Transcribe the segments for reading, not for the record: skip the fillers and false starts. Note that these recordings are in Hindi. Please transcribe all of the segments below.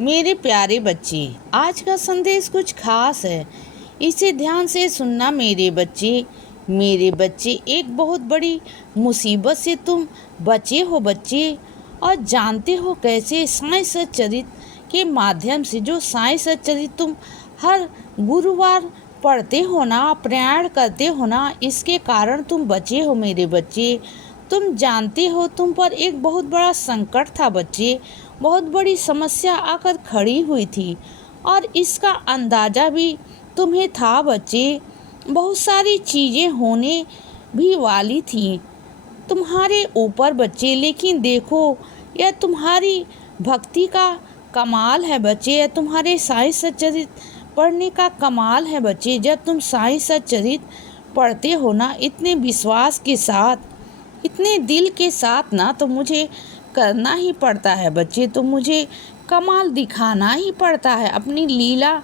मेरे प्यारे बच्चे, आज का संदेश कुछ खास है। इसे ध्यान से सुनना मेरे बच्चे। मेरे बच्चे, एक बहुत बड़ी मुसीबत से तुम बचे हो बच्चे। और जानते हो कैसे? साइंस चरित्र के माध्यम से, जो साइंस चरित्र तुम हर गुरुवार पढ़ते हो ना, पारायण करते हो ना, इसके कारण तुम बचे हो मेरे बच्चे। तुम जानते हो तुम पर एक बहुत बड़ा संकट था बच्चे, बहुत बड़ी समस्या आकर खड़ी हुई थी और इसका अंदाज़ा भी तुम्हें था बच्चे। बहुत सारी चीज़ें होने भी वाली थी तुम्हारे ऊपर बच्चे, लेकिन देखो, यह तुम्हारी भक्ति का कमाल है बच्चे, यह तुम्हारे साईं सच्चरित पढ़ने का कमाल है बच्चे। जब तुम साईं सच्चरित पढ़ते हो ना, इतने विश्वास के साथ, इतने दिल के साथ ना, तो मुझे करना ही पड़ता है बच्चे, तो मुझे कमाल दिखाना ही पड़ता है, अपनी लीला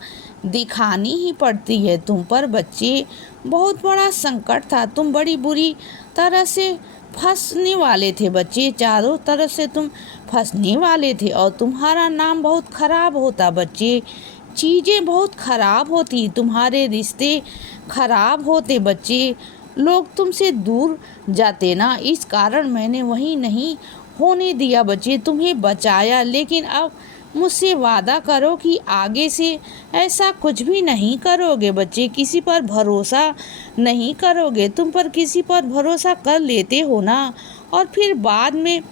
दिखानी ही पड़ती है तुम पर बच्चे। बहुत बड़ा संकट था, तुम बड़ी बुरी तरह से फंसने वाले थे बच्चे, चारों तरफ से तुम फंसने वाले थे और तुम्हारा नाम बहुत खराब होता बच्चे, चीज़ें बहुत खराब होती, तुम्हारे रिश्ते खराब होते बच्चे, लोग तुमसे दूर जाते ना, इस कारण मैंने वही नहीं होने दिया बच्चे, तुम्हें बचाया। लेकिन अब मुझसे वादा करो कि आगे से ऐसा कुछ भी नहीं करोगे बच्चे, किसी पर भरोसा नहीं करोगे। तुम पर किसी पर भरोसा कर लेते हो ना और फिर बाद में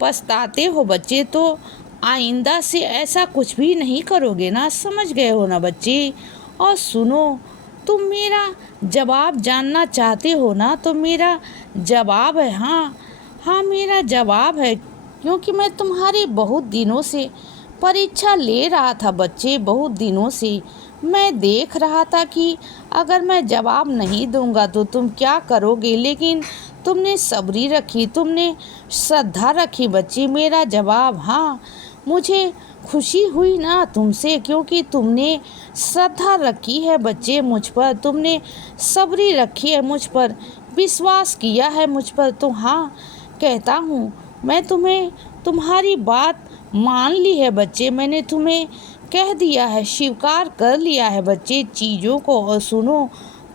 पछताते हो बच्चे, तो आइंदा से ऐसा कुछ भी नहीं करोगे ना, समझ गए हो ना बच्चे। और सुनो, तुम मेरा जवाब जानना चाहते हो ना, तो मेरा जवाब है हाँ, हाँ मेरा जवाब है, क्योंकि मैं तुम्हारी बहुत दिनों से परीक्षा ले रहा था बच्चे, बहुत दिनों से मैं देख रहा था कि अगर मैं जवाब नहीं दूंगा तो तुम क्या करोगे, लेकिन तुमने सब्री रखी, तुमने श्रद्धा रखी बच्चे। मेरा जवाब हाँ, मुझे खुशी हुई ना तुमसे, क्योंकि तुमने श्रद्धा रखी है बच्चे मुझ पर, तुमने सब्री रखी है मुझ पर, विश्वास किया है मुझ पर। तो हाँ कहता हूँ, मैं तुम्हें तुम्हारी बात मान ली है बच्चे, मैंने तुम्हें कह दिया है, स्वीकार कर लिया है बच्चे चीज़ों को। और सुनो,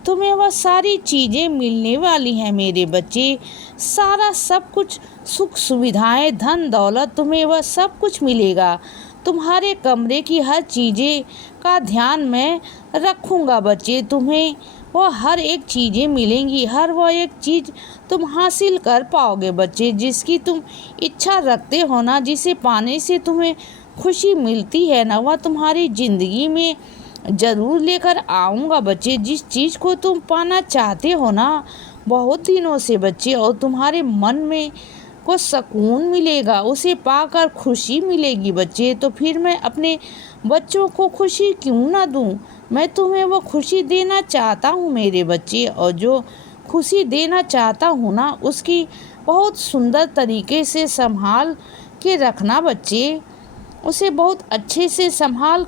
तुम्हें वह सारी चीज़ें मिलने वाली हैं मेरे बच्चे, सारा सब कुछ, सुख सुविधाएं, धन दौलत, तुम्हें वह सब कुछ मिलेगा। तुम्हारे कमरे की हर चीज़ें का ध्यान मैं रखूँगा बच्चे, तुम्हें वह हर एक चीज़ें मिलेंगी, हर वह एक चीज़ तुम हासिल कर पाओगे बच्चे, जिसकी तुम इच्छा रखते हो ना, जिसे पाने से तुम्हें खुशी मिलती है ना, वह तुम्हारी ज़िंदगी में ज़रूर लेकर आऊँगा बच्चे। जिस चीज़ को तुम पाना चाहते हो ना बहुत दिनों से बच्चे, और तुम्हारे मन में को सुकून मिलेगा, उसे पाकर खुशी मिलेगी बच्चे, तो फिर मैं अपने बच्चों को खुशी क्यों ना दूं। मैं तुम्हें वो खुशी देना चाहता हूँ मेरे बच्चे, और जो खुशी देना चाहता हूँ ना, उसकी बहुत सुंदर तरीके से संभाल के रखना बच्चे, उसे बहुत अच्छे से संभाल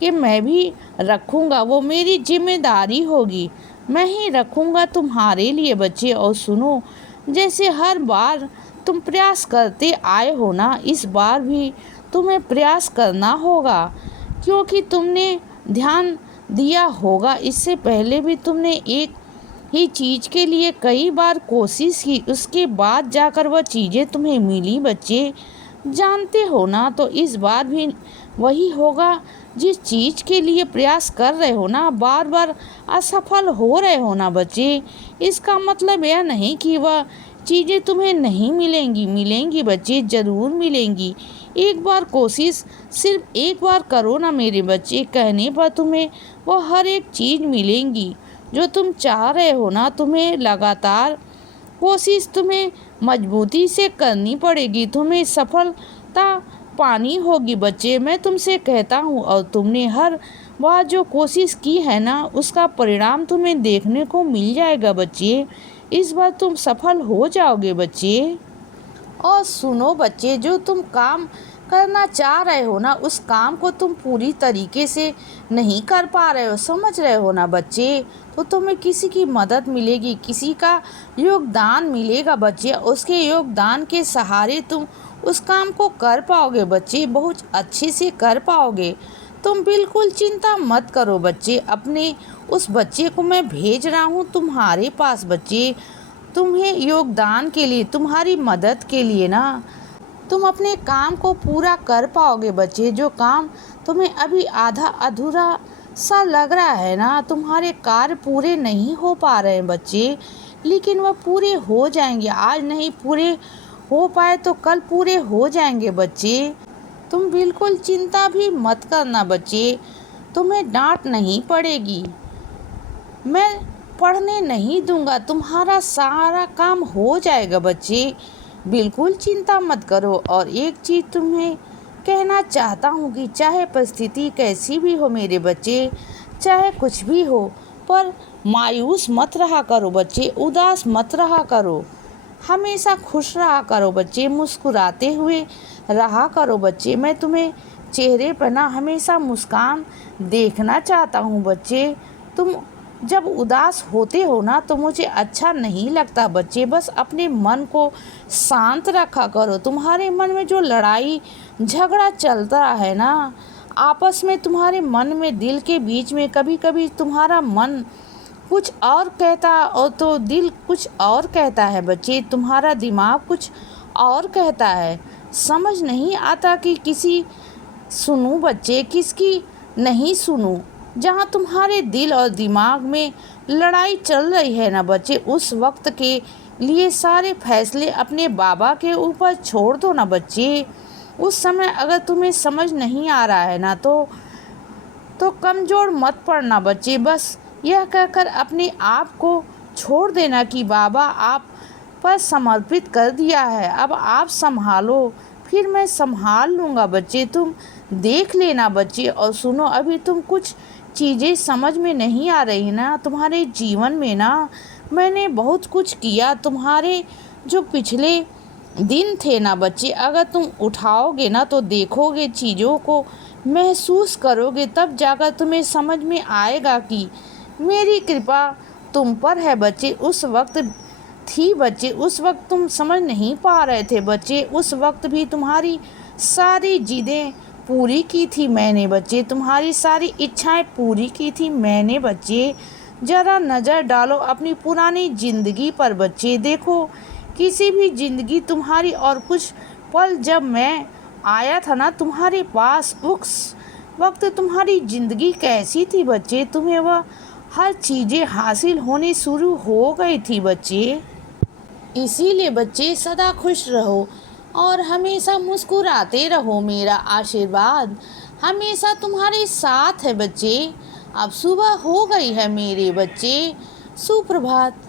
के मैं भी रखूँगा, वो मेरी जिम्मेदारी होगी, मैं ही रखूँगा तुम्हारे लिए बच्चे। और सुनो, जैसे हर बार तुम प्रयास करते आए हो ना, इस बार भी तुम्हें प्रयास करना होगा, क्योंकि तुमने ध्यान दिया होगा, इससे पहले भी तुमने एक ही चीज़ के लिए कई बार कोशिश की, उसके बाद जाकर वह चीज़ें तुम्हें मिली बच्चे, जानते हो ना। तो इस बार भी वही होगा, जिस चीज़ के लिए प्रयास कर रहे हो ना, बार बार असफल हो रहे हो ना बच्चे, इसका मतलब यह नहीं कि वह चीज़ें तुम्हें नहीं मिलेंगी, मिलेंगी बच्चे, ज़रूर मिलेंगी। एक बार कोशिश सिर्फ एक बार करो ना मेरे बच्चे, कहने पर तुम्हें वो हर एक चीज़ मिलेंगी जो तुम चाह रहे हो ना। तुम्हें लगातार कोशिश, तुम्हें मजबूती से करनी पड़ेगी, तुम्हें सफलता पानी होगी बच्चे, मैं तुमसे कहता हूँ। और तुमने हर बार जो कोशिश की है ना, उसका परिणाम तुम्हें देखने को मिल जाएगा बच्चे, इस बार तुम सफल हो जाओगे बच्चे। और सुनो बच्चे, जो तुम काम करना चाह रहे हो ना, उस काम को तुम पूरी तरीके से नहीं कर पा रहे हो, समझ रहे हो ना बच्चे, तो तुम्हें किसी की मदद मिलेगी, किसी का योगदान मिलेगा बच्चे, उसके योगदान के सहारे तुम उस काम को कर पाओगे बच्चे, बहुत अच्छे से कर पाओगे। तुम बिल्कुल चिंता मत करो बच्चे। अपने उस बच्चे को मैं भेज रहा हूँ तुम्हारे पास बच्चे, तुम्हें योगदान के लिए, तुम्हारी मदद के लिए ना। तुम अपने काम को पूरा कर पाओगे बच्चे। जो काम तुम्हें अभी आधा अधूरा सा लग रहा है ना, तुम्हारे कार्य पूरे नहीं हो पा रहे हैं बच्चे, लेकिन वह पूरे हो जाएंगे। आज नहीं पूरे हो पाए तो कल पूरे हो जाएंगे बच्चे। तुम बिल्कुल चिंता भी मत करना बच्चे, तुम्हें डांट नहीं पड़ेगी, मैं पढ़ने नहीं दूंगा, तुम्हारा सारा काम हो जाएगा बच्चे। बिल्कुल चिंता मत करो। और एक चीज़ तुम्हें कहना चाहता हूँ कि चाहे परिस्थिति कैसी भी हो मेरे बच्चे, चाहे कुछ भी हो, पर मायूस मत रहा करो बच्चे, उदास मत रहा करो, हमेशा खुश रहा करो बच्चे, मुस्कुराते हुए रहा करो बच्चे। मैं तुम्हें चेहरे पर ना हमेशा मुस्कान देखना चाहता हूँ बच्चे। तुम जब उदास होते हो ना तो मुझे अच्छा नहीं लगता बच्चे। बस अपने मन को शांत रखा करो। तुम्हारे मन में जो लड़ाई झगड़ा चलता है ना आपस में, तुम्हारे मन में, दिल के बीच में, कभी कभी तुम्हारा मन कुछ और कहता और तो दिल कुछ और कहता है बच्चे, तुम्हारा दिमाग कुछ और कहता है। समझ नहीं आता कि किसी सुनूं बच्चे, किसकी नहीं सुनूं। जहाँ तुम्हारे दिल और दिमाग में लड़ाई चल रही है ना बच्चे, उस वक्त के लिए सारे फैसले अपने बाबा के ऊपर छोड़ दो ना बच्चे। उस समय अगर तुम्हें समझ नहीं आ रहा है ना तो कमज़ोर मत पड़ना बच्चे। बस यह कहकर अपने आप को छोड़ देना कि बाबा आप पर समर्पित कर दिया है, अब आप संभालो, फिर मैं संभाल लूँगा बच्चे। तुम देख लेना बच्चे। और सुनो, अभी तुम कुछ चीज़ें समझ में नहीं आ रही ना, तुम्हारे जीवन में ना मैंने बहुत कुछ किया। तुम्हारे जो पिछले दिन थे ना बच्चे, अगर तुम उठाओगे ना तो देखोगे, चीज़ों को महसूस करोगे, तब जाकर तुम्हें समझ में आएगा कि मेरी कृपा तुम पर है बच्चे। उस वक्त थी बच्चे, उस वक्त तुम समझ नहीं पा रहे थे बच्चे, उस वक्त भी तुम्हारी सारी जिदें पूरी की थी मैंने बच्चे, तुम्हारी सारी इच्छाएं पूरी की थी मैंने बच्चे। ज़रा नज़र डालो अपनी पुरानी ज़िंदगी पर बच्चे, देखो किसी भी ज़िंदगी तुम्हारी। और कुछ पल जब मैं आया था ना तुम्हारे पास, उस वक्त तुम्हारी ज़िंदगी कैसी थी बच्चे, तुम्हें वह हर चीज़ें हासिल होनी शुरू हो गई थी बच्चे। इसीलिए बच्चे सदा खुश रहो और हमेशा मुस्कुराते रहो। मेरा आशीर्वाद हमेशा तुम्हारे साथ है बच्चे। अब सुबह हो गई है मेरे बच्चे, सुप्रभात।